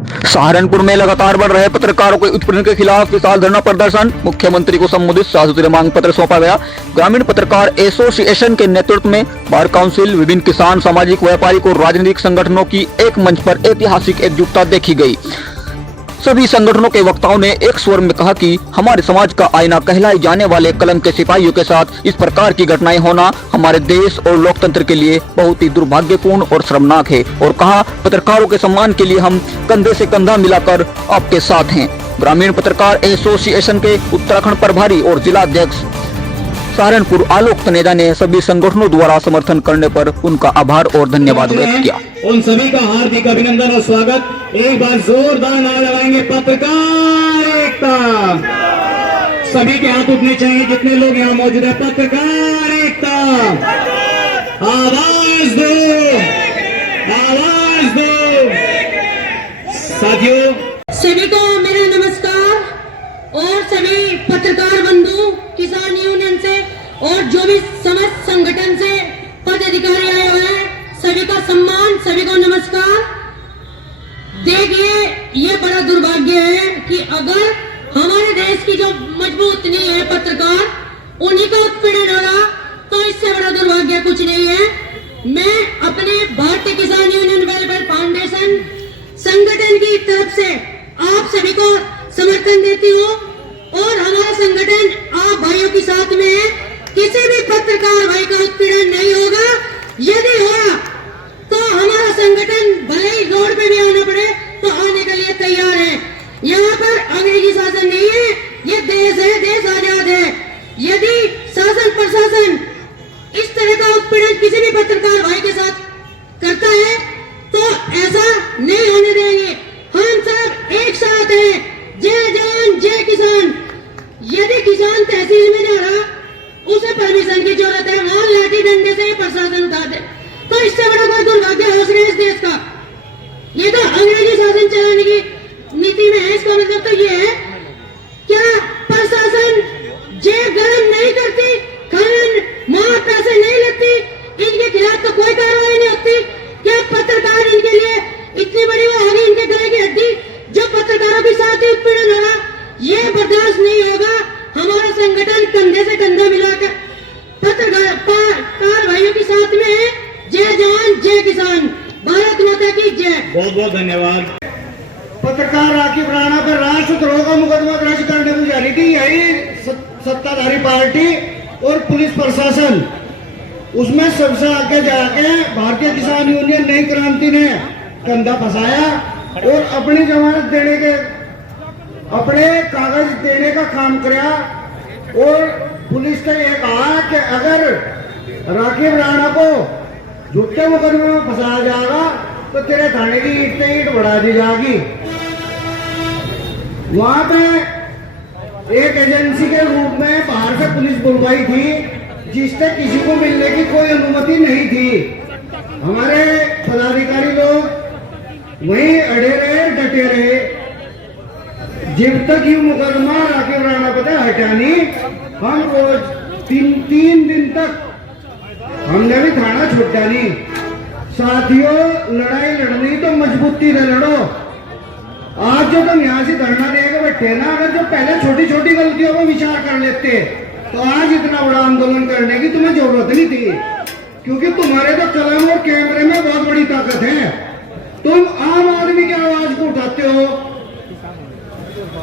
सहारनपुर में लगातार बढ़ रहे पत्रकारों के उत्पीड़न के खिलाफ विशाल धरना प्रदर्शन। मुख्यमंत्री को संबोधित 7 सूत्रीय मांग पत्र सौंपा गया। ग्रामीण पत्रकार एसोसिएशन के नेतृत्व में बार काउंसिल, विभिन्न किसान, सामाजिक, व्यापारिक और राजनीतिक संगठनों की एक मंच पर ऐतिहासिक एकजुटता देखी गई। सभी संगठनों के वक्ताओं ने एक स्वर में कहा कि हमारे समाज का आईना कहलाई जाने वाले कलंक के सिपाहियों के साथ इस प्रकार की घटनाएं होना हमारे देश और लोकतंत्र के लिए बहुत ही दुर्भाग्यपूर्ण और शर्मनाक है, और कहा पत्रकारों के सम्मान के लिए हम कंधे से कंधा मिलाकर आपके साथ हैं। ग्रामीण पत्रकार एसोसिएशन के उत्तराखंड प्रभारी और जिला अध्यक्ष सहारनपुर आलोक तनेजा ने सभी संगठनों द्वारा समर्थन करने पर उनका आभार और धन्यवाद व्यक्त किया। उन सभी का हार्दिक अभिनंदन और स्वागत। एक बार जोरदार नारा लगाएंगे पत्रकार एकता। सभी के हाथ उठने चाहिए जितने लोग यहाँ मौजूद है। पत्रकार एकता, आवाज दो, आवाज दो। साथियों, सभी को मेरा नमस्कार और सभी पत्रकार बंधु, किसान यूनियन से और जो भी समस्त संगठन से पदाधिकारी आए हुए हैं, सभी का सम्मान, सभी को नमस्कार। देखिए, ये बड़ा दुर्भाग्य है कि अगर हमारे देश की जो मजबूत नींव है पत्रकार, उन्हीं का उत्पीड़न हो रहा, तो इससे बड़ा दुर्भाग्य कुछ नहीं है। मैं अपने भारतीय किसान यूनियन वेलफेयर फाउंडेशन संगठन की तरफ से आप सभी को समर्थन देती हूँ और हमारा संगठन आप भाइयों के साथ में है। किसी भी पत्रकार भाई का उत्पीड़न नहीं होगा। यदि हुआ तो हमारा संगठन भले ही रोड पे भी आना पड़े तो आने के लिए तैयार है। यहाँ पर अंग्रेजी शासन नहीं है, ये देश है, देश आजाद है। यदि शासन प्रशासन इस तरह का उत्पीड़न किसी भी पत्रकार भाई के साथ करता है तो ऐसा नहीं होने देंगे। हम सब एक साथ हैं। जय जवान जय किसान। यदि किसान तहसील में जा रहा, उसे परमिशन की जरूरत है, वहां लाठी डंडे से प्रशासन उठा दे, तो इससे बड़ा कोई दुर्भाग्य हो सकता है इस देश का। ये तो अंग्रेजी शासन चलाने की नीति में है। इसका मतलब तो ये है, क्या प्रशासन जेब गरम नहीं करती, खनन वहां पैसे नहीं लगती, इनके खिलाफ तो कोई कार्रवाई नहीं होती? क्या पत्रकार इनके लिए इतनी बड़ी वो होगी इनके गले की हड्डी जो पत्रकारों के साथ ही उत्पीड़न होगा? ये बर्दाश्त नहीं होगा। हमारा संगठन कंधे से कंधा मिलाकर पत्रकार भाइयों के साथ में है। जय जवान जय किसान, भारत माता की जय। बहुत बहुत धन्यवाद। पत्रकार राकीब राणा पर राष्ट्रद्रोह का मुकदमा दर्ज करने को जा रही थी यही सत्ताधारी पार्टी और पुलिस प्रशासन। उसमें सबसे आगे जाके भारतीय किसान यूनियन नई क्रांति ने कंधा फंसाया और अपनी जमानत देने के, अपने कागज देने का काम किया। और पुलिस ने यह कहा कि अगर राकीब राणा को झूठे मुकदमे में फंसाया जाएगा तो तेरे थाने की ईंट पे ईंट बढ़ा दी जाएगी। वहां पे एक एजेंसी के रूप में बाहर से पुलिस बुलवाई थी जिससे किसी को मिलने की कोई अनुमति नहीं थी। हमारे पदाधिकारी लोग वहीं अड़े रहे, डटे रहे, जब तक ये मुकदमा राकीब राणा पता हटानी। हम रोज तीन दिन तक हमने भी थाना छुट्टा नहीं। साथियों, लड़ाई लड़नी तो मजबूती से लड़ो। आज जो तुम यहाँ से धरना देकर बैठे ना, अगर जो पहले छोटी छोटी गलतियों को विचार कर लेते तो आज इतना बड़ा आंदोलन करने की तुम्हें जरूरत नहीं थी, क्योंकि तुम्हारे तो कलम और कैमरे में बहुत बड़ी ताकत है। तुम आम आदमी की आवाज को उठाते हो।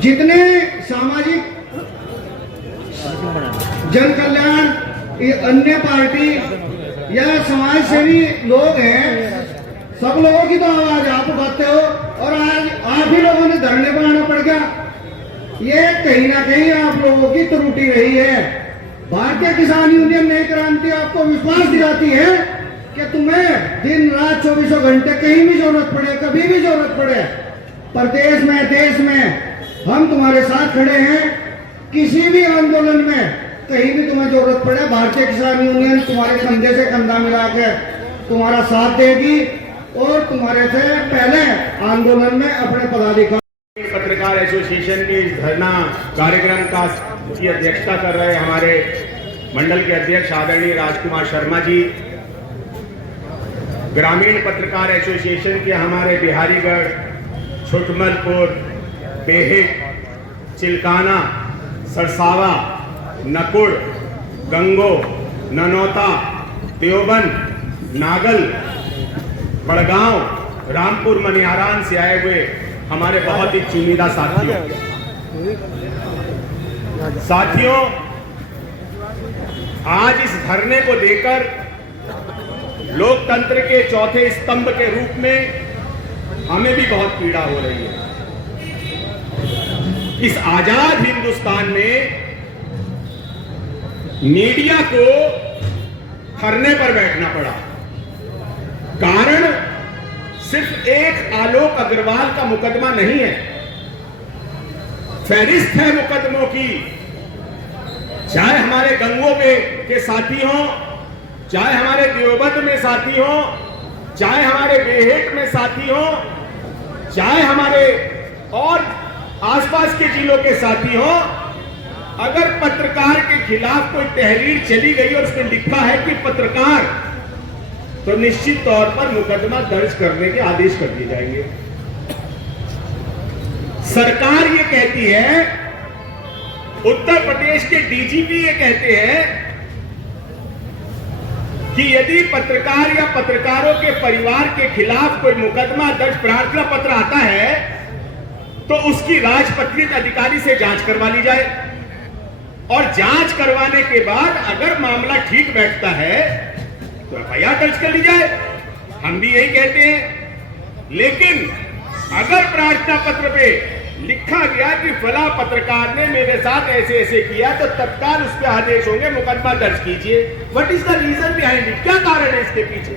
जितने सामाजिक जन कल्याण अन्य पार्टी या समाज सेवी लोग हैं, सब लोगों की तो आवाज आप उठाते हो और आज आप ही लोगों ने धरने पर आना पड़ गया। ये कहीं ना कहीं आप लोगों की त्रुटि रही है। भारतीय किसान यूनियन नई क्रांति आपको विश्वास दिलाती है कि तुम्हें दिन रात 24 घंटे कहीं भी जरूरत पड़े, कभी भी जरूरत पड़े, प्रदेश में देश में हम तुम्हारे साथ खड़े हैं। किसी भी आंदोलन में कहीं भी तुम्हें जरूरत पड़े, भारतीय किसान यूनियन तुम्हारे कंधे से कंधा मिलाकर तुम्हारा साथ देगी और तुम्हारे से पहले आंदोलन में अपने पदाधिकारी। पत्रकार एसोसिएशन के इस धरना कार्यक्रम का की अध्यक्षता कर रहे हमारे मंडल के अध्यक्ष आदरणीय राजकुमार शर्मा जी, ग्रामीण पत्रकार एसोसिएशन के हमारे बिहारीगढ़ छुटमलपुर, बेहिट, चिलकाना, सरसावा, नकुड़, गंगो, ननौता, देवबंद, नागल, बड़गांव, रामपुर, मनिहारान से आए हुए हमारे बहुत ही चुनिंदा साथियों, आज इस धरने को देकर लोकतंत्र के चौथे स्तंभ के रूप में हमें भी बहुत पीड़ा हो रही है। इस आजाद हिंदुस्तान में मीडिया को धरने पर बैठना पड़ा। कारण सिर्फ एक आलोक अग्रवाल का मुकदमा नहीं है, फहरिस्त है मुकदमों की। चाहे हमारे गंगों के साथी हों, चाहे हमारे देवबंद में साथी हों, चाहे हमारे बेहेट में साथी हों, चाहे हमारे और आसपास के जिलों के साथी हों, अगर पत्रकार के खिलाफ कोई तहरीर चली गई और उसने लिखा है कि पत्रकार, तो निश्चित तौर पर मुकदमा दर्ज करने के आदेश कर दिए जाएंगे। सरकार ये कहती है, उत्तर प्रदेश के डीजीपी ये कहते हैं कि यदि पत्रकार या पत्रकारों के परिवार के खिलाफ कोई मुकदमा दर्ज प्रार्थना पत्र आता है तो उसकी राजपत्रित अधिकारी से जांच करवा ली जाए और जांच करवाने के बाद अगर मामला ठीक बैठता है तो एफआईआर दर्ज कर ली जाए। हम भी यही कहते हैं। लेकिन अगर प्रार्थना पत्र पे लिखा गया कि फला पत्रकार ने मेरे साथ ऐसे ऐसे किया तो तत्काल उस पर आदेश होंगे, मुकदमा दर्ज कीजिए। What is the reason behind it? क्या कारण है इसके पीछे?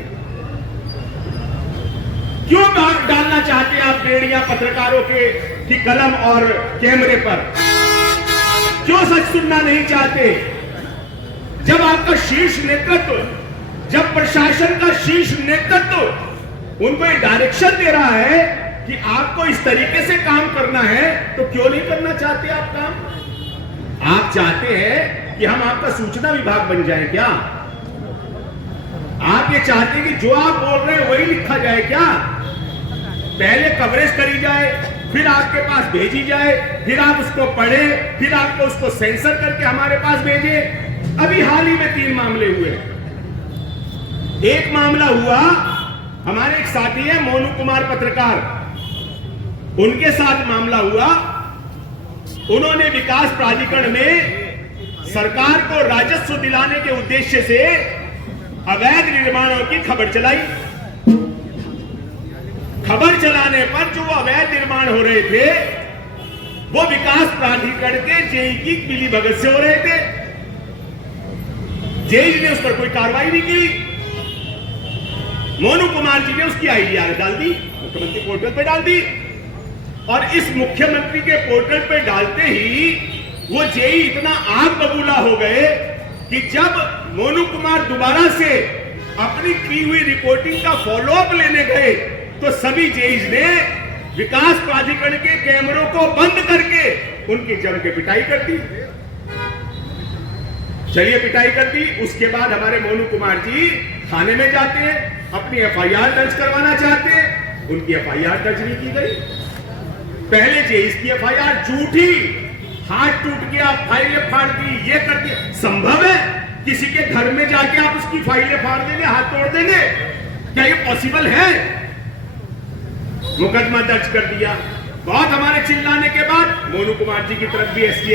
क्यों डालना चाहते हैं आप बेड़ियां पत्रकारों की कलम और कैमरे पर? क्यों सच सुनना नहीं चाहते? जब आपका शीर्ष नेतृत्व, जब प्रशासन का शीर्ष नेतृत्व उनको ये डायरेक्शन दे रहा है कि आपको इस तरीके से काम करना है, तो क्यों नहीं करना चाहते आप काम? आप चाहते हैं कि हम आपका सूचना विभाग बन जाए क्या? आप ये चाहते हैं कि जो आप बोल रहे हैं वही लिखा जाए क्या? पहले कवरेज करी जाए, फिर आपके पास भेजी जाए, फिर आप उसको पढ़े, फिर आपको उसको सेंसर करके हमारे पास भेजे। अभी हाल ही में 3 मामले हुए। एक मामला हुआ, हमारे एक साथी है मोनू कुमार पत्रकार, उनके साथ मामला हुआ। उन्होंने विकास प्राधिकरण में सरकार को राजस्व दिलाने के उद्देश्य से अवैध निर्माणों की खबर चलाई। खबर चलाने पर जो अवैध निर्माण हो रहे थे वो विकास प्राधिकरण के जेई की मिलीभगत से हो रहे थे। जेई ने उस पर कोई कार्रवाई नहीं की। मोनू कुमार जी ने उसकी आईडीआर डाल दी, मुख्यमंत्री पोर्टल पे डाल दी, और इस मुख्यमंत्री के पोर्टल पे डालते ही वो जेई इतना आग बबूला हो गए कि जब मोनू कुमार दोबारा से अपनी की हुई रिपोर्टिंग का फॉलोअप लेने गए तो सभी जेईज ने विकास प्राधिकरण के कैमरों को बंद करके उनकी जम के पिटाई कर दी। चलिए पिटाई कर दी, उसके बाद हमारे मोनू कुमार जी थाने में जाते हैं, अपनी एफआईआर दर्ज करवाना चाहते हैं, उनकी एफआईआर दर्ज नहीं की गई। पहले जेईज की एफआईआर झूठी, हाथ टूट गया, फाइलें फाड़ दी, ये कर दिया। संभव है किसी के घर में जाके आप उसकी फाइलें फाड़ देंगे, हाथ तोड़ देंगे? क्या ये पॉसिबल है? मुकदमा दर्ज कर दिया। बहुत हमारे चिल्लाने के बाद मोनू कुमार जी की तरफ भी SC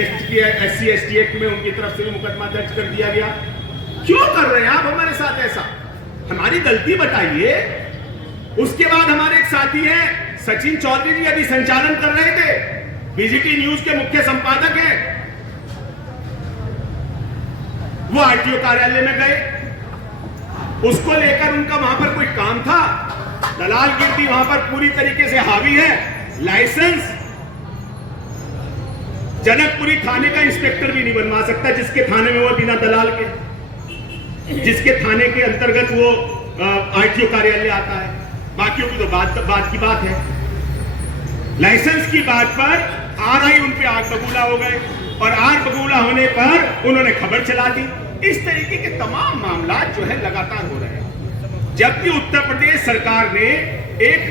ST एक्ट में उनकी तरफ से भी मुकदमा दर्ज कर दिया गया। क्यों कर रहे हैं आप हमारे साथ ऐसा? हमारी गलती बताइए। उसके बाद हमारे एक साथी हैं सचिन चौधरी जी, अभी संचालन कर रहे थे, बीजीटी न्यूज के मुख्य संपादक हैं। वो आरटीओ कार्यालय में गए, उसको लेकर उनका वहां पर कोई काम था। दलाल गिरदी वहां पर पूरी तरीके से हावी है। लाइसेंस जनकपुरी थाने का इंस्पेक्टर भी नहीं बनवा सकता, जिसके थाने में वो बिना दलाल के, जिसके थाने के अंतर्गत वो आरटीओ कार्यालय आता है। बाकियों की तो बात की बात है। लाइसेंस की बात पर आरआई उन पे आग बबूला हो गए, और आग बबूला होने पर उन्होंने खबर चला दी। इस तरीके के तमाम मामला जो है लगातार हो रहे हैं। जबकि उत्तर प्रदेश सरकार ने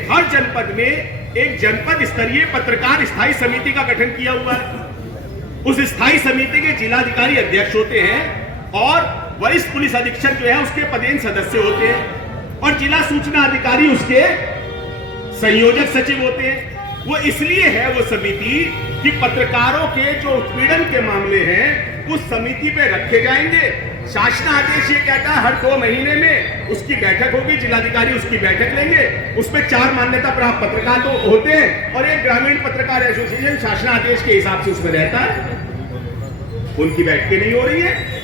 हर जनपद में एक जनपद स्तरीय पत्रकार स्थायी समिति का गठन किया हुआ है। उस स्थायी समिति के जिलाधिकारी अध्यक्ष होते हैं और वरिष्ठ पुलिस अधीक्षक जो है उसके पदेन सदस्य होते हैं और जिला सूचना अधिकारी उसके संयोजक सचिव होते हैं। वो इसलिए है वो समिति कि पत्रकारों के जो उत्पीड़न के मामले हैं उस समिति पे रखे जाएंगे। शासनादेश ये कहता है हर 2 महीने में उसकी बैठक होगी, जिलाधिकारी उसकी बैठक लेंगे, उसमें 4 मान्यता प्राप्त पत्रकार तो होते हैं और एक ग्रामीण पत्रकार एसोसिएशन शासनादेश के हिसाब से उसमें रहता है। उनकी बैठकें नहीं हो रही है।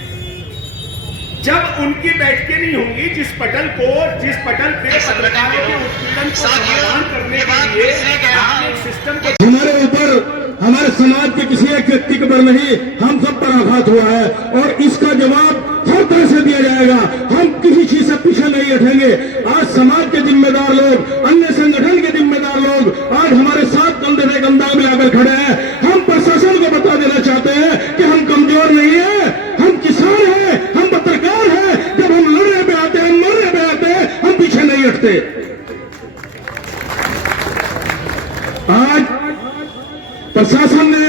जब उनकी बैठकें नहीं होंगी, जिस पटल पे पत्रकारों के उत्पीड़न को समाधान करने के लिए एक सिस्टम को हमारे ऊपर, हमारे समाज के किसी एक व्यक्ति के ऊपर नहीं, हम सब पर आघात हुआ है और इसका जवाब हर तरह से दिया जाएगा। हम किसी चीज से पीछे नहीं हटेंगे। आज समाज के जिम्मेदार लोग, अन्य संगठन के जिम्मेदार लोग आज हमारे साथ कंधे से कंधा मिलाकर खड़े हैं। हम प्रशासन को बता देना चाहते हैं कि हम कमजोर नहीं है, हम किसान हैं, हम पत्रकार हैं। जब हम लड़ने पे आते हैं, मरने पे आते हैं, हम पीछे नहीं हटते। आज प्रशासन ने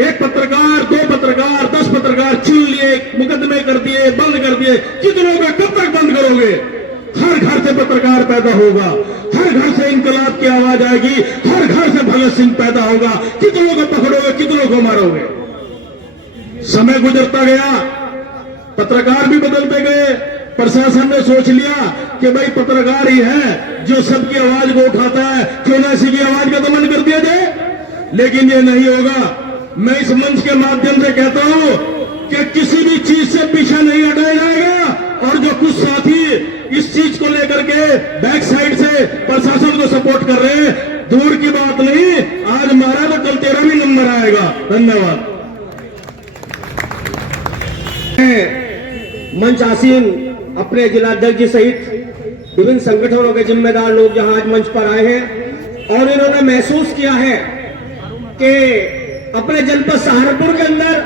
एक पत्रकार, 2 पत्रकार, 10 पत्रकार छीन लिए, मुकदमे कर दिए, बंद कर दिए। कितनों को कब तक बंद करोगे? हर घर से पत्रकार पैदा होगा, हर घर से इंकलाब की आवाज आएगी, हर घर से भगत सिंह पैदा होगा। कितनों को पकड़ोगे, कितनों को मारोगे? समय गुजरता गया, पत्रकार भी बदलते गए। प्रशासन ने सोच लिया कि भाई पत्रकार ही है जो सबकी आवाज को उठाता है, क्यों ना इसी की आवाज का दमन कर दिया जाए। लेकिन ये नहीं होगा। मैं इस मंच के माध्यम से कहता हूं कि किसी भी चीज से पीछे नहीं हटाया जाएगा। और जो कुछ साथी इस चीज को लेकर के बैक साइड से प्रशासन को सपोर्ट कर रहे हैं, दूर की बात नहीं, आज मारा तो कल तेरा भी नंबर आएगा। धन्यवाद। मंच आसीन अपने जिलाध्यक्ष जी सहित विभिन्न संगठनों के जिम्मेदार लोग जहां आज मंच पर आए हैं और इन्होंने महसूस किया है कि अपने जनपद सहारनपुर के अंदर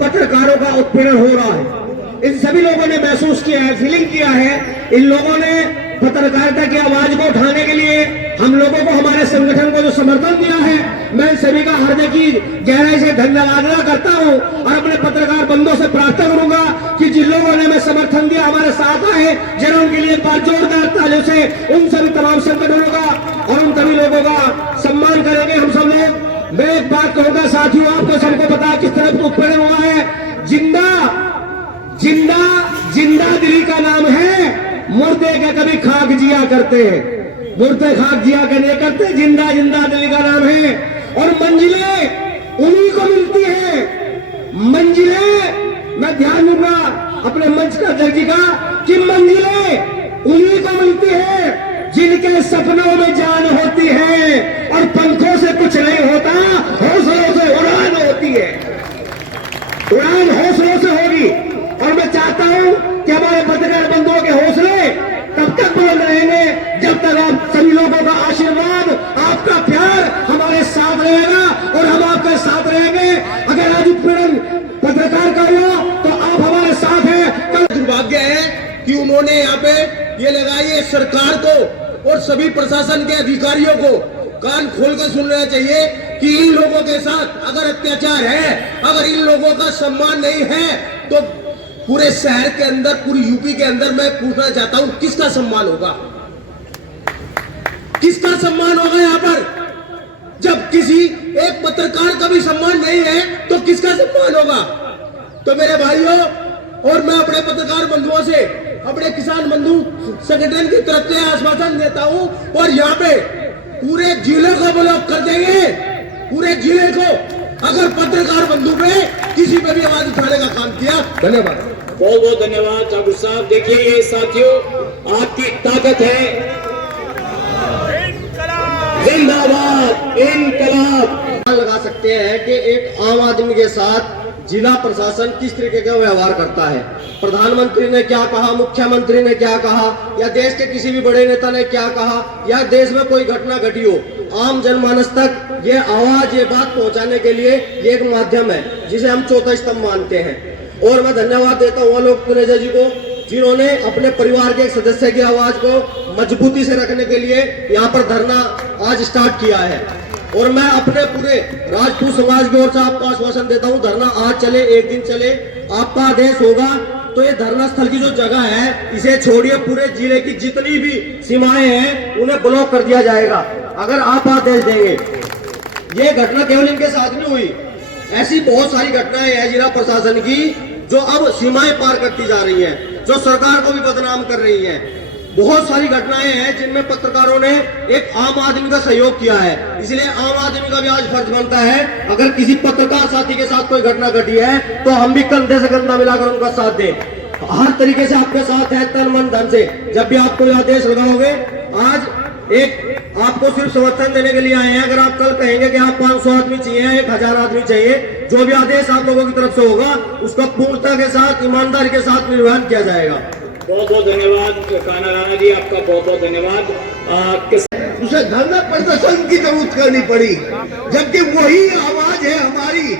पत्रकारों का उत्पीड़न हो रहा है। इन सभी लोगों ने महसूस किया है, फीलिंग किया है। इन लोगों ने पत्रकारिता की आवाज को उठाने के लिए हम लोगों को, हमारे संगठन को जो समर्थन दिया है, मैं सभी का हृदय की गहराई से धन्यवाद करता हूं और अपने पत्रकार बंधुओं से प्रार्थना करूंगा कि जिन लोगों ने हमें समर्थन दिया, हमारे साथ आए, जरा उनके लिए एक बार जोरदार तालियों से उन सभी तमाम संगठनों का और उन सभी लोगों का सम्मान करेंगे हम सब लोग। मैं एक बात कहूंगा साथियों, आपको सबको पता है किस तरह उत्पीड़न हुआ है। जिंदा जिंदा जिंदा दिली का नाम है, मुर्दे के कभी खाक जिया करते हैं, मुर्दे खाक जिया के नहीं करते, जिंदा जिंदा दिली का नाम है। और मंजिलें उन्हीं को मिलती है। मंजिलें, मैं ध्यान दूंगा अपने मंच का अध्यक्ष जी का, कि मंजिलें उन्हीं को मिलती है जिनके सपनों में जान होती है और पंखों से कुछ नहीं होता, हौसलों से उड़ान होती है। उड़ान हौसलों से होगी। और मैं चाहता हूं कि हमारे पत्रकार बंधुओं के हौसले तब तक बुलंद रहेंगे जब तक आप सभी लोगों का आशीर्वाद, आपका प्यार हमारे साथ रहेगा और हम आपके साथ रहेंगे। अगर आज उत्पीड़न पत्रकार का हुआ तो आप हमारे साथ हैं। कल दुर्भाग्य है कि उन्होंने यहाँ पे ये लगाई है। सरकार को और सभी प्रशासन के अधिकारियों को कान खोलकर सुन लेना चाहिए कि इन लोगों के साथ अगर अत्याचार है, अगर इन लोगों का सम्मान नहीं है, तो पूरे शहर के अंदर, पूरी यूपी के अंदर मैं पूछना चाहता हूं किसका सम्मान होगा? किसका सम्मान होगा यहाँ पर? जब किसी एक पत्रकार का भी सम्मान नहीं है तो किसका सम्मान होगा? तो मेरे भाइयों, और मैं अपने पत्रकार बंधुओं से, अपने किसान बंधु संगठन की तरफ से आश्वासन देता हूं और यहाँ पे पूरे जिले को ब्लॉक कर देंगे, पूरे जिले को, अगर पत्रकार बंधु पे किसी पे भी आवाज उठाने का काम किया। धन्यवाद, बहुत बहुत धन्यवाद ठाकुर साहब। देखिए ये साथियों, आपकी ताकत है। जिंदाबाद इनकलाब। लगा सकते हैं कि एक आम आदमी के साथ जिला प्रशासन किस तरीके का व्यवहार करता है। प्रधानमंत्री ने क्या कहा, मुख्यमंत्री ने क्या कहा, या देश के किसी भी बड़े नेता ने क्या कहा, या देश में कोई घटना घटी हो, आम जनमानस तक ये आवाज, ये बात पहुंचाने के लिए ये एक माध्यम है जिसे हम चौथा स्तंभ मानते हैं। और मैं धन्यवाद देता हूँ आलोक पुनेजा जी को, जिन्होंने अपने परिवार के एक सदस्य की आवाज को मजबूती से रखने के लिए यहाँ पर धरना आज स्टार्ट किया है। और मैं अपने पूरे राजपूत समाज की ओर से आपको आश्वासन देता हूँ, धरना आज चले, एक दिन चले, आपका आदेश होगा तो ये धरना स्थल की जो जगह है इसे छोड़िए, पूरे जिले की जितनी भी सीमाएं हैं उन्हें ब्लॉक कर दिया जाएगा अगर आप आदेश देंगे। ये घटना केवल इनके साथ नहीं हुई, ऐसी बहुत सारी घटनाएं हैं जिला प्रशासन की जो अब सीमाएं पार करती जा रही हैं, जो सरकार को भी बदनाम कर रही हैं। बहुत सारी घटनाएं हैं जिनमें पत्रकारों ने एक आम आदमी का सहयोग किया है, इसलिए आम आदमी का भी आज फर्ज बनता है अगर किसी पत्रकार साथी के साथ कोई घटना घटी है तो हम भी कंधे से कंधा मिलाकर उनका साथ दें। हर तरीके से आपके साथ है, तन मन धन से। जब भी आप कोई आदेश लगाओगे, आज एक आपको सिर्फ समर्थन देने के लिए आए हैं। अगर आप कल कहेंगे कि आप 500 आदमी चाहिए, 1000 आदमी चाहिए, जो भी आदेश आप लोगों की तरफ से होगा उसका पूर्णता के साथ, ईमानदारी के साथ निर्वहन किया जाएगा। बहुत बहुत धन्यवाद कान्हा राणा जी, आपका बहुत बहुत धन्यवाद। उसे धरना प्रदर्शन की जरूरत करनी पड़ी, जबकि वही आवाज है हमारी,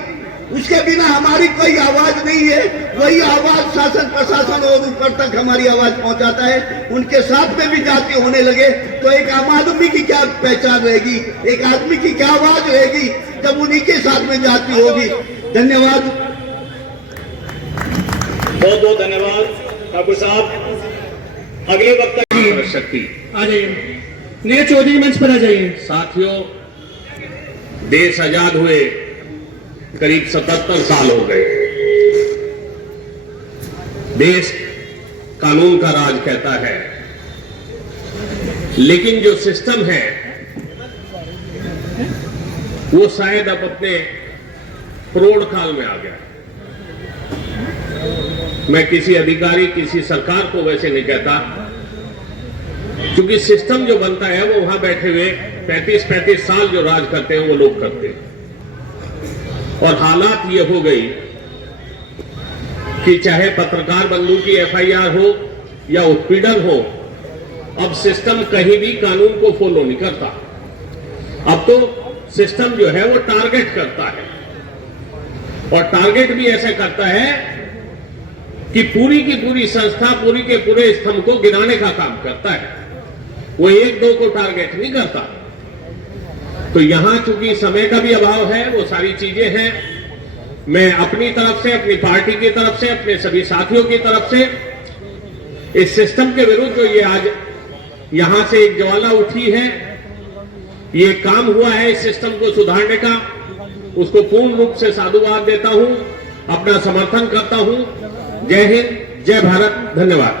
उसके बिना हमारी कोई आवाज नहीं है। वही आवाज शासन प्रशासन और ऊपर तक हमारी आवाज पहुंचाता है। उनके साथ में भी जाति होने लगे तो एक आम आदमी की क्या पहचान रहेगी, एक आदमी की क्या आवाज रहेगी जब उन्हीं के साथ में जाति होगी। धन्यवाद, बहुत बहुत धन्यवाद ठाकुर साहब। अगले वक्ता की शक्ति आ जाइए, नए चौधरी मंच पर आ जाइए। साथियों, देश आजाद हुए करीब 77 साल हो गए। देश कानून का राज कहता है, लेकिन जो सिस्टम है वो शायद अब अपने प्रौढ़ काल में आ गया। मैं किसी अधिकारी, किसी सरकार को वैसे नहीं कहता, क्योंकि सिस्टम जो बनता है वो वहां बैठे हुए 35-35 साल जो राज करते हैं वो लोग करते हैं। और हालात ये हो गई कि चाहे पत्रकार बंधु की एफआईआर हो या उत्पीड़न हो, अब सिस्टम कहीं भी कानून को फॉलो नहीं करता। अब तो सिस्टम जो है वो टारगेट करता है, और टारगेट भी ऐसा करता है कि पूरी की पूरी संस्था, पूरी के पूरे स्तंभ को गिराने का काम करता है। वो एक दो को टारगेट नहीं करता। तो यहां चूंकि समय का भी अभाव है, वो सारी चीजें हैं, मैं अपनी तरफ से, अपनी पार्टी की तरफ से, अपने सभी साथियों की तरफ से इस सिस्टम के विरुद्ध जो ये आज यहां से एक ज्वाला उठी है, ये काम हुआ है इस सिस्टम को सुधारने का, उसको पूर्ण रूप से साधुवाद देता हूं, अपना समर्थन करता हूं। जय हिंद, जय भारत, धन्यवाद।